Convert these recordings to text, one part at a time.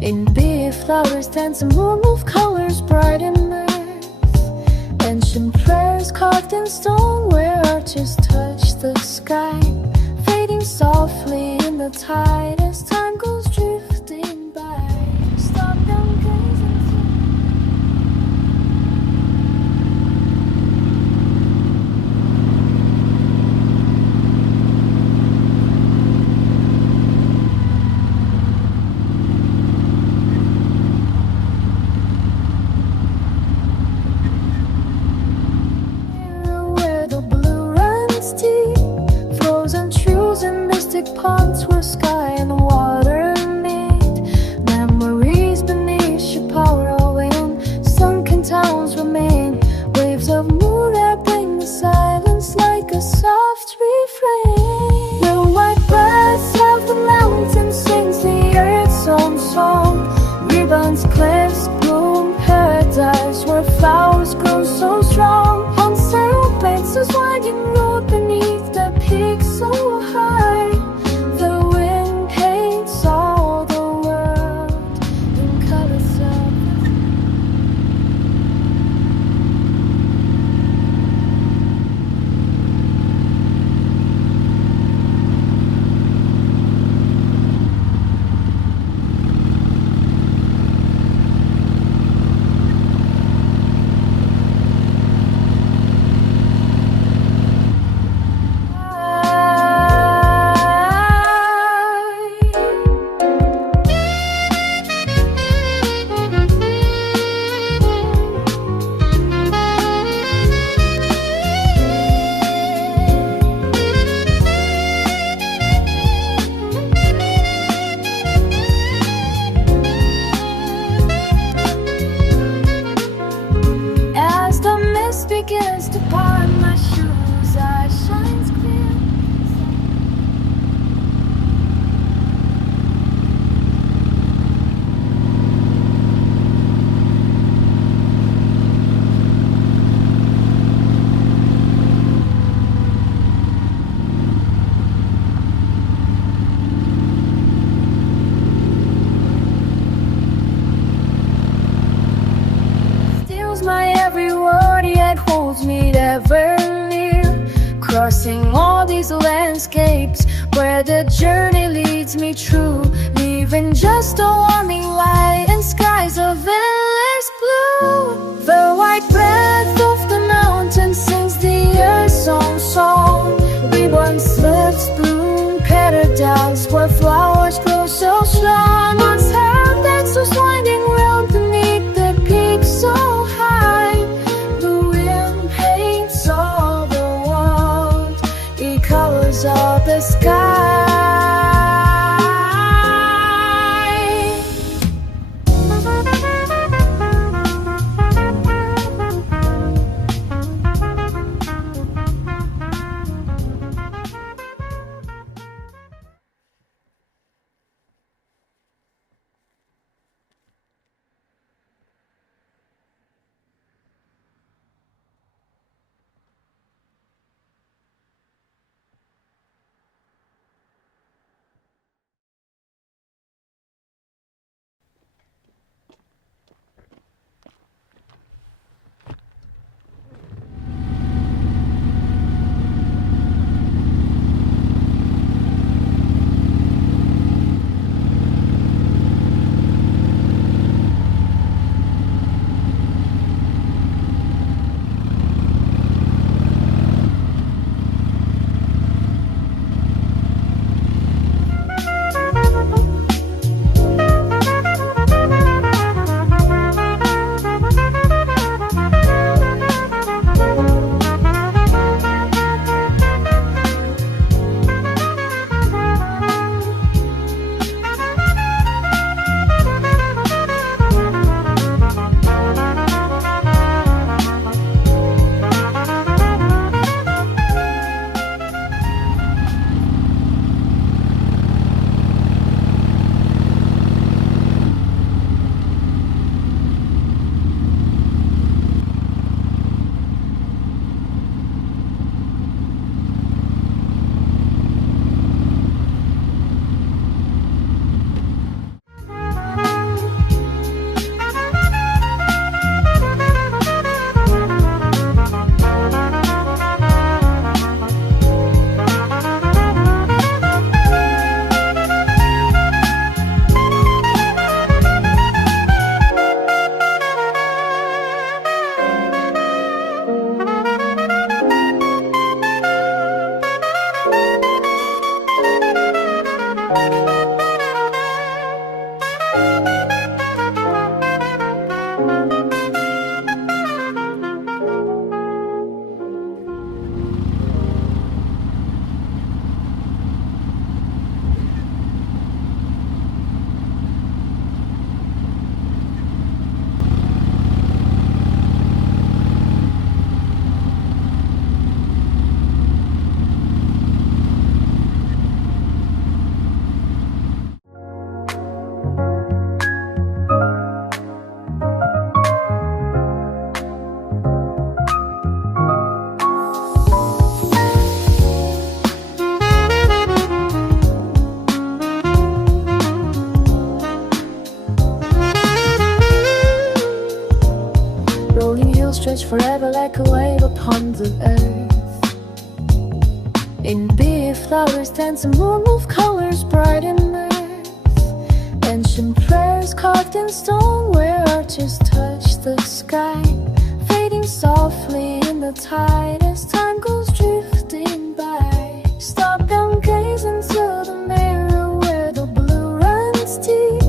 In bee flowers dance a moon of colors bright in earth. Ancient prayers carved in stone where arches touch the sky, fading softly in the tide as time goes drifting by. Stop and gaze and ponds where sky and water meet. Memories beneath Shoopow and sunken towns remain. Waves of moon that bring the silence like a soft refrain. The white breath of the mountain sings the earth's own song. Ribbons, cliffs, bloom, paradise where flowers grow so strong. On sailboats, winding road beneath the peak so high. Begins to part my shoes, eye shines clear. Steals my every word, yet holds me ever near. Crossing all these landscapes where the journey leads me true, leaving just a warming light and skies of endless blue. The white breath of the mountain sings the earth's own song. Ribbon slips, bloom, paradise where flowers grow so strong. Once heard that so winding round beneath the peak so high. Colors of the sky. Stretch forever like a wave upon the earth. In bee flowers dance a moon of colors bright in earth. Ancient prayers carved in stone where arches touch the sky, fading softly in the tide as time goes drifting by. Stop and gaze into the mirror where the blue runs deep.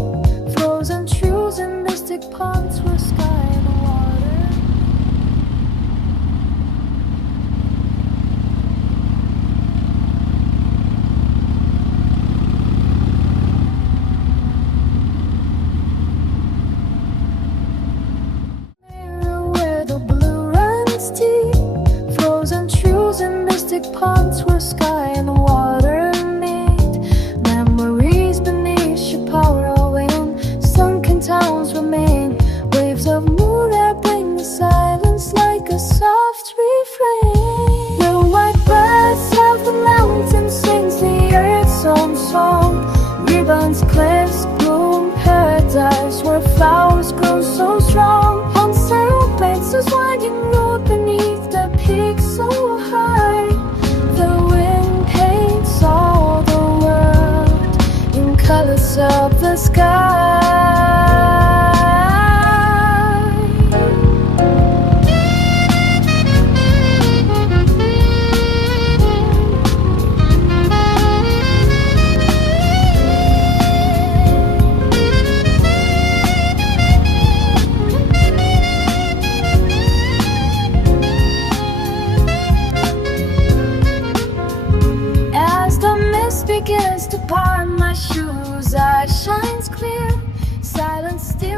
Frozen trees and mystic ponds where sky and water. Ponds where sky and water meet. Memories beneath Shiparo wind. Sunken towns remain. Waves of moon wrapping the silence like a soft refrain. The white birds of the mountain sings the earth's own song. Ribbons, cliffs, bloom, paradise where flowers grow so strong. On Sarobetz's winding road beneath the peak so high. All the world in colors of the sky. Begins to part my shoes, eye shines clear. Silence still.